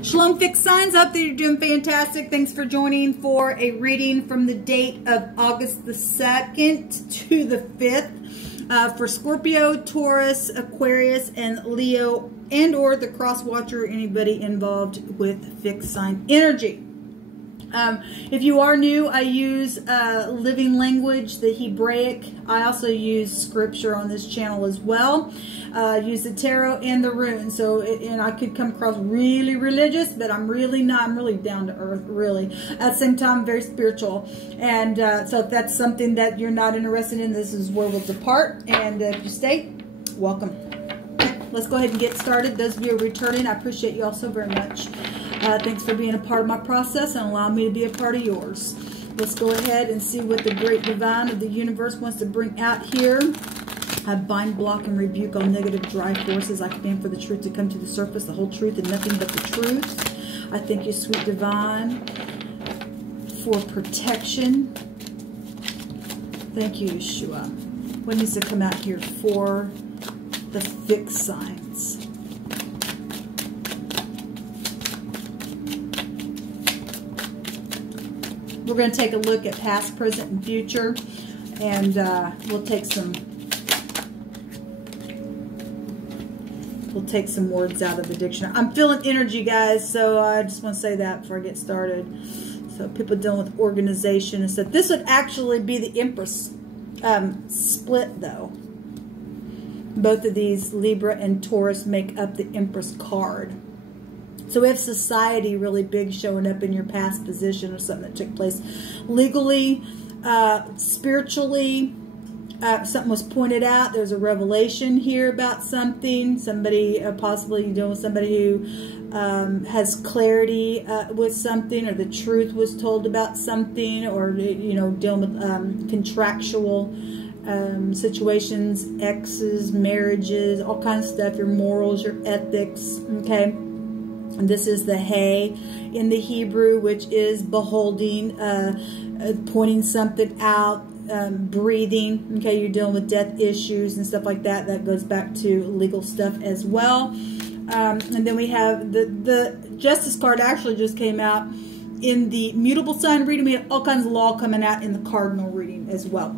Shalom fixed signs, hope that you're doing fantastic. Thanks for joining for a reading from the date of August the 2nd to the 5th for Scorpio, Taurus, Aquarius, and Leo, and or the cross watcher, anybody involved with fixed sign energy. If you are new, I use living language, the Hebraic. I also use scripture on this channel as well. Use the tarot and the runes. So, and I could come across really religious, but I'm really not. I'm really down to earth, really. At the same time, very spiritual. And so if that's something that you're not interested in, this is where we'll depart. And if you stay, welcome. Let's go ahead and get started. Those of you who are returning, I appreciate you all so very much. Thanks for being a part of my process and allowing me to be a part of yours. Let's go ahead and see what the great divine of the universe wants to bring out here. I bind, block, and rebuke all negative dry forces. I command for the truth to come to the surface, the whole truth and nothing but the truth. I thank you, sweet divine, for protection. Thank you, Yeshua. What needs to come out here for the fixed signs? We're going to take a look at past, present, and future, and we'll take some words out of the dictionary. I'm feeling energy, guys, so I just want to say that before I get started. So people dealing with organization and stuff. This would actually be the Empress split, though. Both of these, Libra and Taurus, make up the Empress card. So we have society really big showing up in your past position or something that took place legally, spiritually. Something was pointed out. There's a revelation here about something. Somebody, possibly you're dealing with somebody who has clarity with something, or the truth was told about something, or, you know, dealing with contractual situations, exes, marriages, all kinds of stuff, your morals, your ethics, okay? And this is the hay in the Hebrew, which is beholding, pointing something out, breathing. Okay, you're dealing with death issues and stuff like that. That goes back to legal stuff as well. And then we have the Justice card actually just came out in the mutable sign reading. We have all kinds of law coming out in the cardinal reading as well.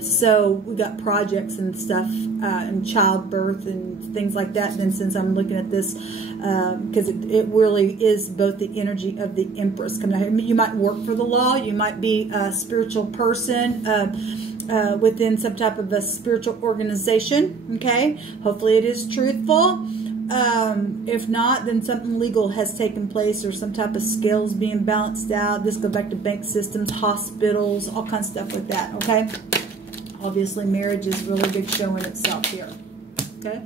So we got projects and stuff, and childbirth and things like that. And then since I'm looking at this, because it really is both the energy of the Empress coming out here. You might work for the law. You might be a spiritual person within some type of a spiritual organization. Okay, hopefully it is truthful. If not, then something legal has taken place, or some type of scales being balanced out. This goes back to bank systems, hospitals, all kinds of stuff like that. Okay. Obviously, marriage is really big showing itself here. Okay.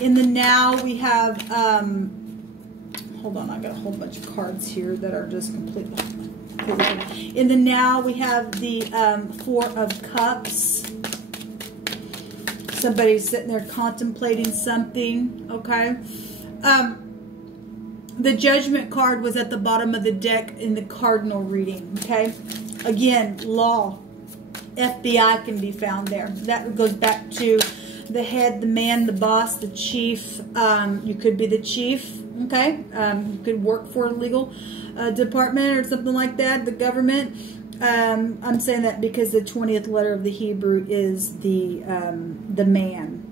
In the now, we have, hold on, I got a whole bunch of cards here that are just completely. In the now, we have the Four of Cups. Somebody's sitting there contemplating something. Okay. The Judgment card was at the bottom of the deck in the cardinal reading. Okay. Again, law. FBI can be found there. That goes back to the head, the man, the boss, the chief. You could be the chief, okay? You could work for a legal department or something like that, the government. I'm saying that because the 20th letter of the Hebrew is the man.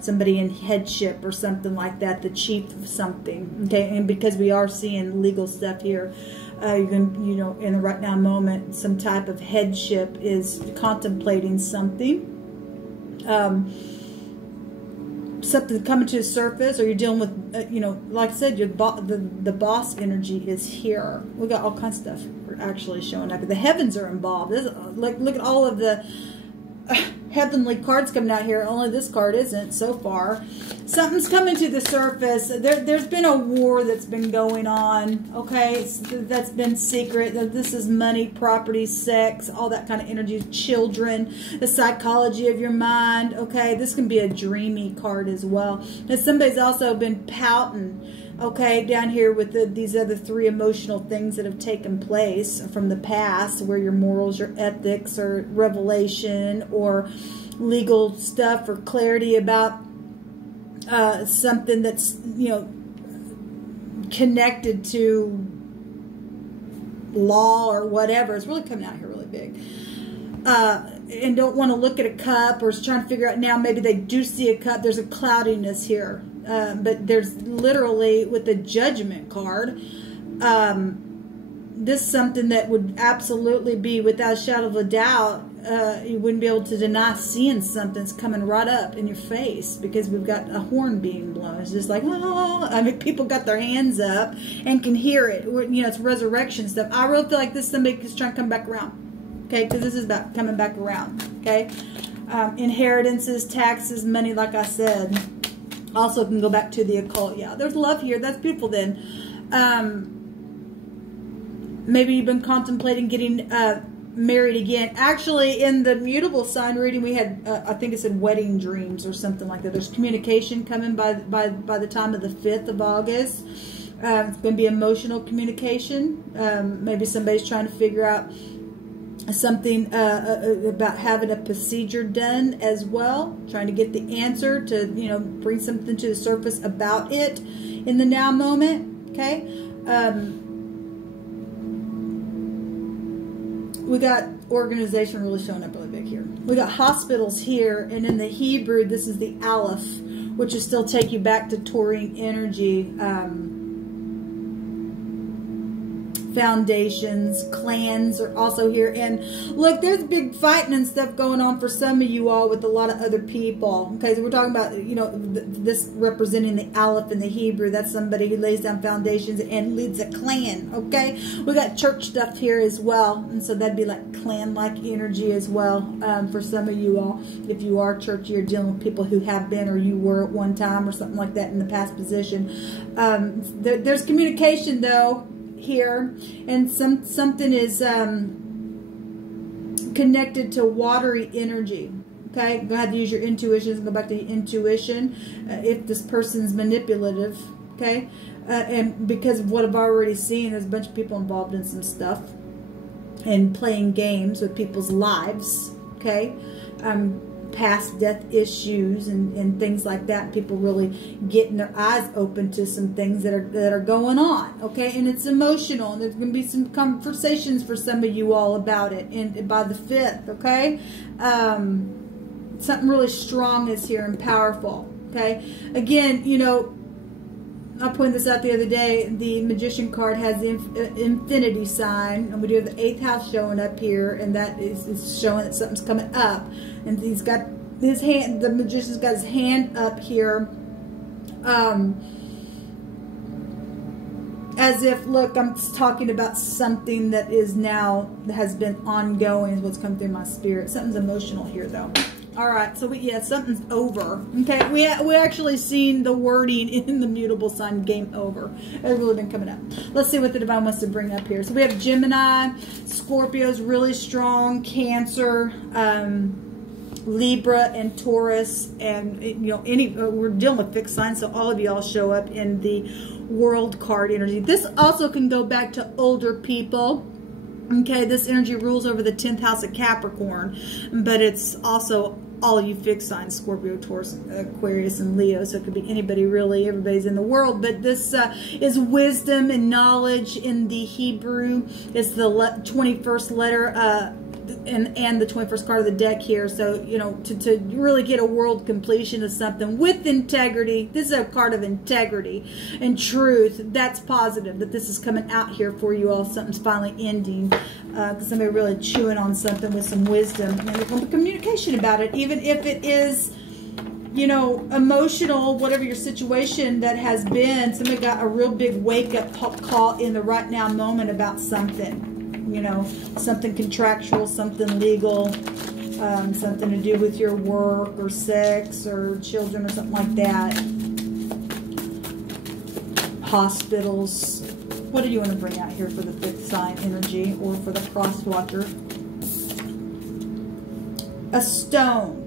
Somebody in headship or something like that, the chief of something, okay? And because we are seeing legal stuff here, you can, you know, in the right now moment, some type of headship is contemplating something, something coming to the surface, or you're dealing with, you know, like I said, the boss energy is here. We got all kinds of stuff actually showing up. The heavens are involved. Like, look at all of the heavenly cards coming out here. Only this card isn't so far. Something's coming to the surface. There's been a war that's been going on, okay? That's been secret. This is money, property, sex, all that kind of energy. Children, the psychology of your mind, okay? This can be a dreamy card as well. And somebody's also been pouting, okay, down here with these other three emotional things that have taken place from the past, where your morals, your ethics, or revelation, or legal stuff, or clarity about something that's, you know, connected to law or whatever. It's really coming out here really big. And don't want to look at a cup, or is trying to figure out now, maybe they do see a cup. There's a cloudiness here. But there's literally, with the Judgment card, this is something that would absolutely be, without a shadow of a doubt, you wouldn't be able to deny seeing something's coming right up in your face, because we've got a horn being blown. It's just like, oh, I mean, people got their hands up and can hear it. You know, it's resurrection stuff. I really feel like this somebody is trying to come back around. Okay, because this is about coming back around. Okay, inheritances, taxes, money, like I said. Also can go back to the occult. Yeah, there's love here. That's beautiful then. Maybe you've been contemplating getting married again. Actually, in the mutable sign reading, we had, I think it said wedding dreams or something like that. There's communication coming by the time of the 5th of August. It's going to be emotional communication. Maybe somebody's trying to figure out something about having a procedure done as well, trying to get the answer to, you know, bring something to the surface about it in the now moment. Okay, we got organization really showing up really big here. We got hospitals here, and in the Hebrew this is the Aleph, which will still take you back to Taurine energy. Foundations, clans are also here. And look, there's big fighting and stuff going on for some of you all with a lot of other people. Okay, so we're talking about, you know, this representing the Aleph in the Hebrew. That's somebody who lays down foundations and leads a clan. Okay, we got church stuff here as well, and so that'd be like clan-like energy as well for some of you all. If you are churchy, you're dealing with people who have been, or you were at one time, or something like that in the past position. There's communication though here, and something is connected to watery energy. Okay, go ahead and use your intuition. Go back to the intuition. If this person's manipulative, okay, and because of what I've already seen, there's a bunch of people involved in some stuff and playing games with people's lives. Okay, past death issues and things like that. People really getting their eyes open to some things that are going on. Okay, and it's emotional, and there's going to be some conversations for some of you all about it. And by the 5th, okay, something really strong is here and powerful. Okay, again, you know, I pointed this out the other day. The Magician card has the infinity sign, and we do have the 8th house showing up here, and that is showing that something's coming up. And he's got his hand, the Magician's got his hand up here, as if, look, I'm talking about something that is now, that has been ongoing, is what's come through my spirit. Something's emotional here, though. All right, so yeah, something's over. Okay, we actually seen the wording in the mutable sign, game over. It's really been coming up. Let's see what the divine wants to bring up here. So we have Gemini, Scorpio's really strong, Cancer, Libra, and Taurus, and you know, we're dealing with fixed signs, so all of y'all show up in the World card energy. This also can go back to older people. Okay, this energy rules over the 10th house of Capricorn, but it's also all of you fixed signs, Scorpio, Taurus, Aquarius, and Leo. So it could be anybody, really. Everybody's in the world. But this is wisdom and knowledge in the Hebrew. It's the 21st letter and the 21st card of the deck here. So, you know, to really get a world completion of something with integrity. This is a card of integrity and truth. That's positive that this is coming out here for you all. Something's finally ending. Because somebody really chewing on something with some wisdom. And there's a communication about it. Even if it is, you know, emotional, whatever your situation that has been. Somebody got a real big wake-up call in the right now moment about something. You know, something contractual, something legal, something to do with your work or sex or children or something like that. Hospitals. What do you want to bring out here for the 5th sign energy or for the cross watcher? A stone.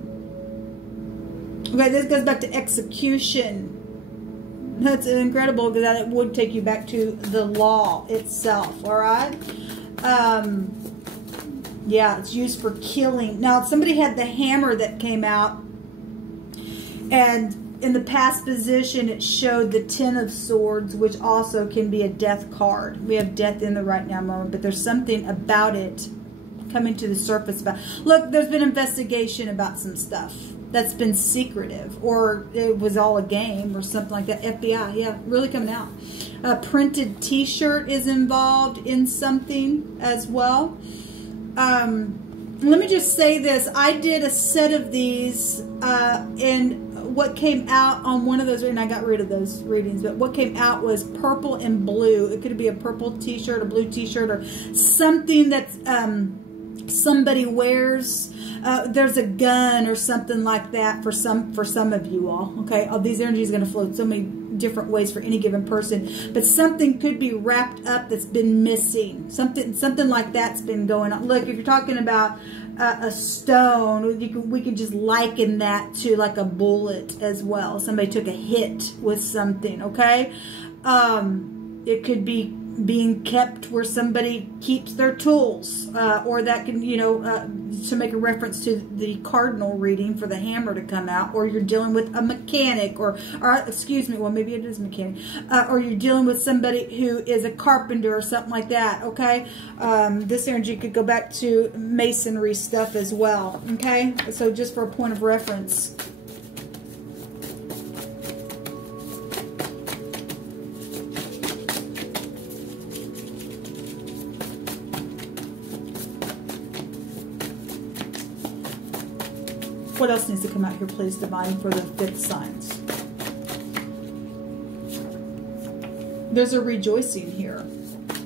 Okay, this goes back to execution. That's incredible because that would take you back to the law itself, all right? Yeah, it's used for killing. Now, somebody had the hammer that came out, and In the past position, it showed the Ten of Swords, which also can be a death card. We have death in the right now moment, but there's something about it coming to the surface about. Look, there's been investigation about some stuff that's been secretive, or it was all a game or something like that. FBI, yeah, really coming out. A printed t-shirt is involved in something as well. Let me just say this. I did a set of these, and what came out on one of those, and I got rid of those readings, but what came out was purple and blue. It could be a purple t-shirt, a blue t-shirt, or something that's somebody wears. There's a gun or something like that for some of you all. Okay, all these energies are going to flow so many different ways for any given person, but something could be wrapped up that's been missing. Something like that's been going on. Look, if you're talking about a stone, we can just liken that to like a bullet as well. Somebody took a hit with something. Okay, it could be being kept where somebody keeps their tools, or that can, you know, to make a reference to the cardinal reading for the hammer to come out, or you're dealing with a mechanic, or excuse me, well, maybe it is mechanic, or you're dealing with somebody who is a carpenter or something like that. Okay, this energy could go back to masonry stuff as well. Okay, so just for a point of reference. What else needs to come out here, please, Divine, for the fifth signs? There's a rejoicing here.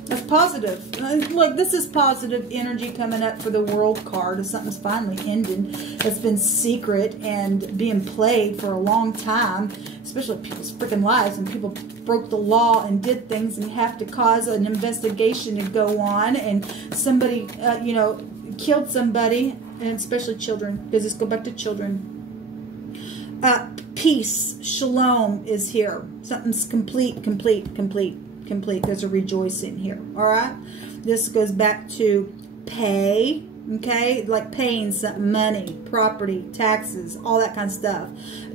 That's positive. Look, this is positive energy coming up for the World card. If something's finally ending, that's been secret and being played for a long time, especially people's freaking lives, and people broke the law and did things and have to cause an investigation to go on, and somebody, you know, killed somebody. And especially children. Does this go back to children? Peace, shalom is here. Something's complete. There's a rejoicing here. All right. This goes back to pay. Okay, like paying something, money, property, taxes, all that kind of stuff.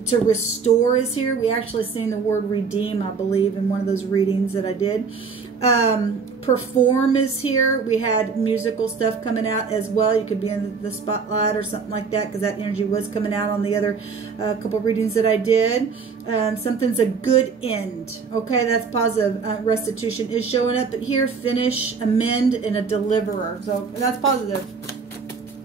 To restore is here. We actually seen the word redeem, I believe, in one of those readings that I did. Perform is here. We had musical stuff coming out as well. You could be in the spotlight or something like that, because that energy was coming out on the other couple readings that I did. Something's a good end. Okay, that's positive. Restitution is showing up, but here, finish, amend, and a deliverer. So that's positive.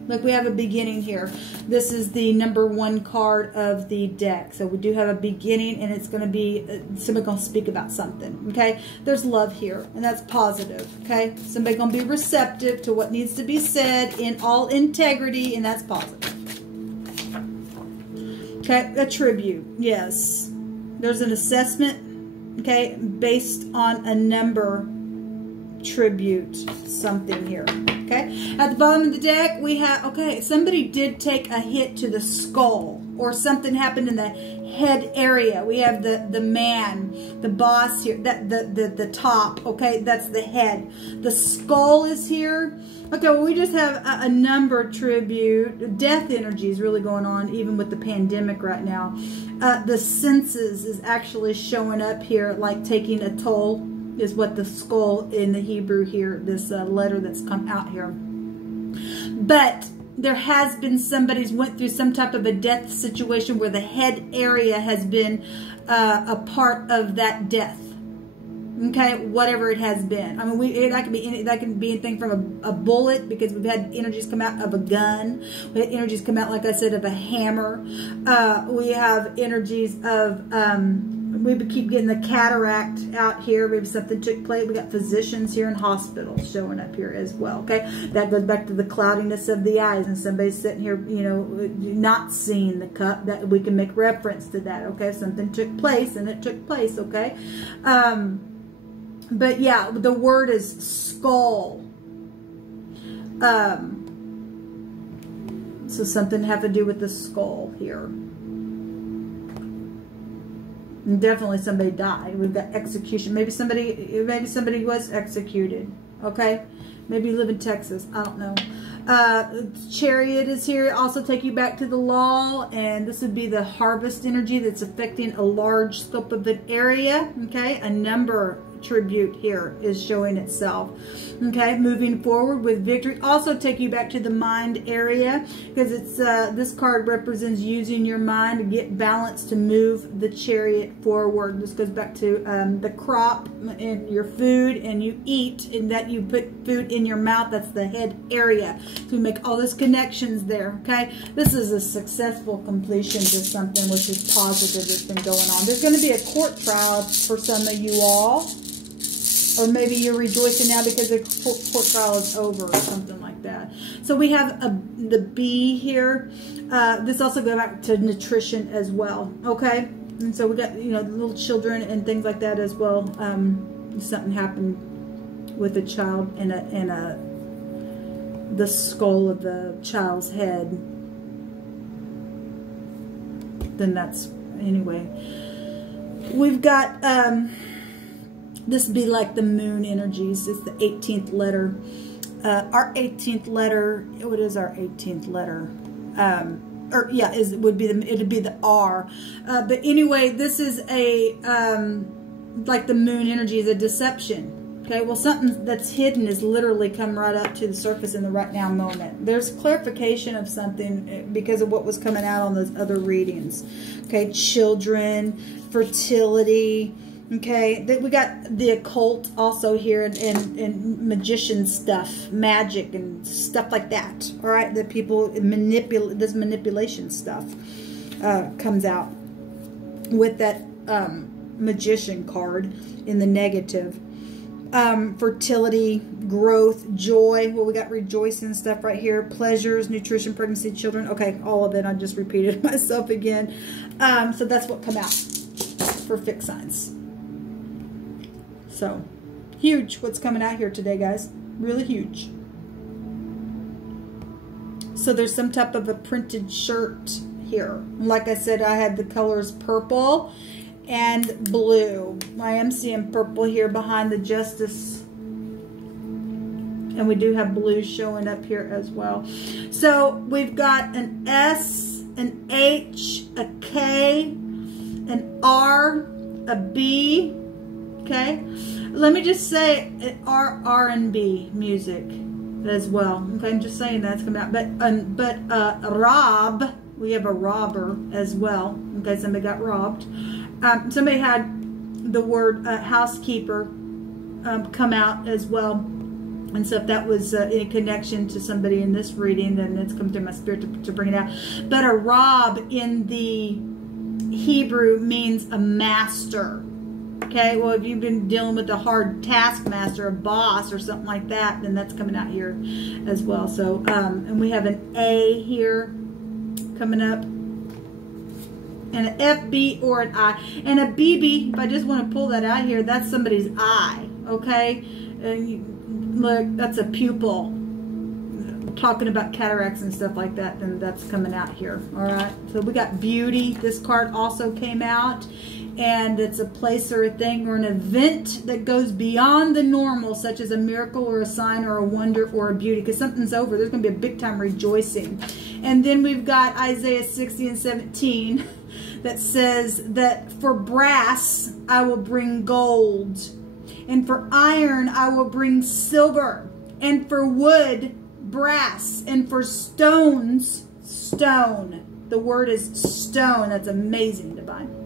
Look, we have a beginning here. This is the #1 card of the deck. So we do have a beginning, and it's going to be, somebody going to speak about something, okay? There's love here, and that's positive, okay? Somebody going to be receptive to what needs to be said in all integrity, and that's positive. Okay, a tribute, yes. There's an assessment, okay, based on a number tribute something here. Okay, at the bottom of the deck we have, okay, somebody did take a hit to the skull, or something happened in the head area. We have the man, the boss here, the top, okay, that's the head. The skull is here. Okay, well, we just have a number tribute. Death energy is really going on, even with the pandemic right now. The senses is actually showing up here, like taking a toll, is what the skull in the Hebrew here, this letter that's come out here. But there has been somebody's went through some type of a death situation where the head area has been a part of that death. Okay, whatever it has been. I mean, that can be anything from a bullet, because we've had energies come out of a gun. We had energies come out, like I said, of a hammer. We have energies of we keep getting the cataract out here. Maybe something took place. We got physicians here and hospitals showing up here as well. Okay, that goes back to the cloudiness of the eyes, and somebody's sitting here, you know, not seeing the cup. That we can make reference to that. Okay, something took place, and it took place. Okay, but yeah, the word is skull. So something have to do with the skull here. And definitely somebody died. We've got execution. Maybe somebody was executed. Okay, maybe you live in Texas. I don't know. Chariot is here. Also take you back to the law, and this would be the harvest energy that's affecting a large scope of an area. Okay, a number tribute here is showing itself. Okay, moving forward with victory. Also take you back to the mind area, because it's this card represents using your mind to get balance to move the chariot forward. This goes back to the crop and your food, and you eat, and that you put food in your mouth. That's the head area. So we make all those connections there. Okay, this is a successful completion to something which is positive that's been going on. There's going to be a court trial for some of you all. Or maybe you're rejoicing now because the court trial is over or something like that. So we have the bee here. This also goes back to nutrition as well. Okay? And so we got, you know, little children and things like that as well. Something happened with a child and the skull of the child's head. Then that's, anyway. We've got... this would be like the moon energies. It's the 18th letter. Our 18th letter, what is our 18th letter? Or yeah, it would be the R. But anyway, this is a like the moon energy is a deception. Okay, well, something that's hidden is literally come right up to the surface in the right now moment. There's clarification of something because of what was coming out on those other readings. Okay, children, fertility. Okay, we got the occult also here, and magician stuff, magic and stuff like that. All right, that people manipulate, this manipulation stuff comes out with that magician card in the negative. Fertility, growth, joy. Well, we got rejoicing stuff right here. Pleasures, nutrition, pregnancy, children. Okay, all of it. I just repeated myself again. So that's what come out for fixed signs. So, huge what's coming out here today, guys. Really huge. So there's some type of a printed shirt here. Like I said, I had the colors purple and blue. I am seeing purple here behind the Justice. And we do have blue showing up here as well. So we've got an S, an H, a K, an R, a B. Okay, let me just say R&B music as well. Okay, I'm just saying that's coming out. But rob, we have a robber as well. Okay, somebody got robbed. Somebody had the word housekeeper come out as well. And so if that was in connection to somebody in this reading, then it's come through my spirit to bring it out. But a rob in the Hebrew means a master. Okay, well, if you've been dealing with a hard taskmaster, a boss, or something like that, then that's coming out here as well. So, and we have an A here coming up, and an FB or an I, and a BB. If I just want to pull that out here, that's somebody's eye. Okay, and look, that's a pupil. Talking about cataracts and stuff like that, then that's coming out here. All right, so we got beauty. This card also came out. And it's a place or a thing or an event that goes beyond the normal, such as a miracle or a sign or a wonder or a beauty. Because something's over. There's going to be a big time rejoicing. And then we've got Isaiah 60 and 17 that says that for brass I will bring gold. And for iron I will bring silver. And for wood, brass. And for stones, stone. The word is stone. That's amazing, divine.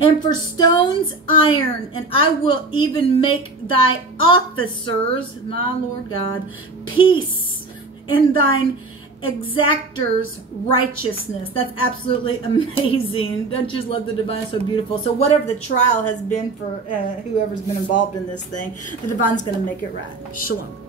And for stones, iron, and I will even make thy officers, my Lord God, peace, and thine exactors righteousness. That's absolutely amazing. I just love the divine, so beautiful. So whatever the trial has been for whoever's been involved in this thing, the divine's going to make it right. Shalom.